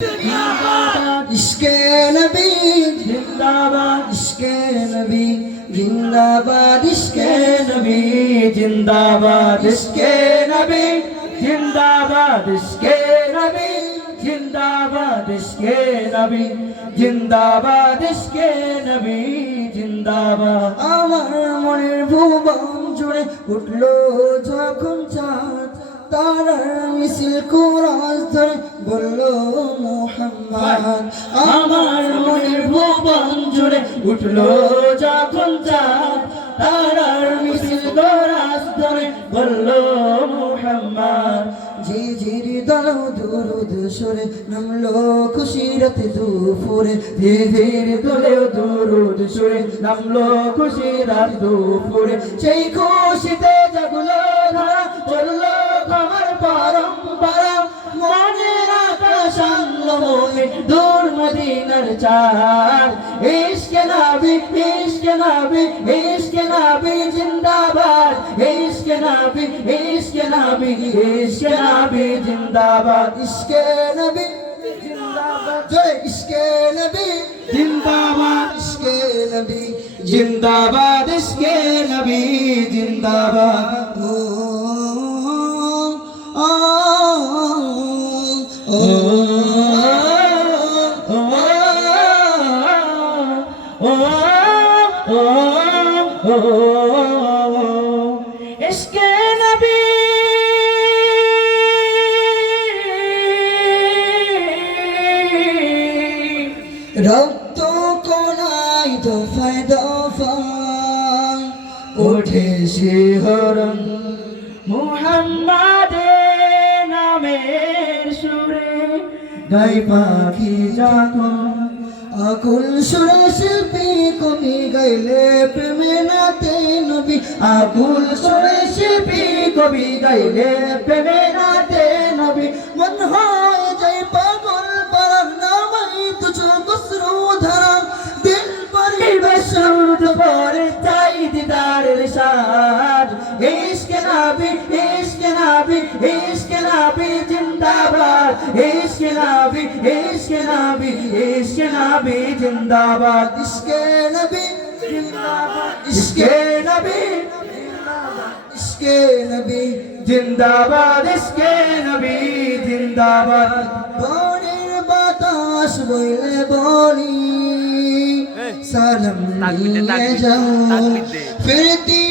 जिंदाबाद इश्के नबी जिंदाबाद इश्के नबी जिंदाबाद इश्के नबी जिंदाबाद इश्के नबी जिंदाबाद इश्के नबी जिंदाबाद इश्के नबी जिंदाबाद इश्के नबी जिंदाबाद আমার মনের ভুবন জুড়ে উঠলো যখন চাঁদ তারার মিছিল কোরাস ধরে বলল মুহাম্মদ আমার মনের ভুবন জুড়ে উঠলো যখন চাঁদ তারার মিছিল কোরাস ধরে বলল মুহাম্মদ ঝিঝির দল দুরুদ সুরে নামলো খুশিরাতে দুপুরে ঝিঝির দলে দুরুদ সুরে নামলো খুশিরাত দুপুরে সেই খুশিতে জাগলো ধরা চললো খবর পরম্পরা মনের আকাশ আনলো মনে দূর মদিনার চাঁদ ইশকে নবী ইশকে নবী ইশকে নবী জিন্দাবাদ ইশকে নবী ইশকে নবী ইশকে নবী জিন্দাবাদ ইশকে নবী জিন্দাবাদ জয় ইশকে নবী জিন্দাবাদ ইশকে নবী জিন্দাবাদ ইশকে নবী জিন্দাবাদ ইশকে নবী রক্ত কোনায় দফায় দফায় ওঠে শিহরণ মুহাম্মাদের নামের সুরে গাই পাখি যখন আকুল সুরে শিল্পী কবি গাইলে প্রেমে নাতে নবী আকুল সুরে শিল্পী কবি গাইলে প্রেমে নাতে নবী মন হয় যাই পাগল পারার নামাই তুঝ বসরু ধরা দিল পরিবেশ পরে চাই দিদারের সাজ ইশকে নবী ইশকে নবী ইশকে নবী জিন্দাবাদ ইশকে নবী ইশকে নবী ইশকে নবী জিন্দাবাদ ইশকে নবী জিন্দাবাদ ইশকে নবী ইশকে নবী জিন্দাবাদ ইশকে নবী জিন্দাবাদ বনের বাতাস বইলে বলি সালাম নিয়ে যাও ফিরতি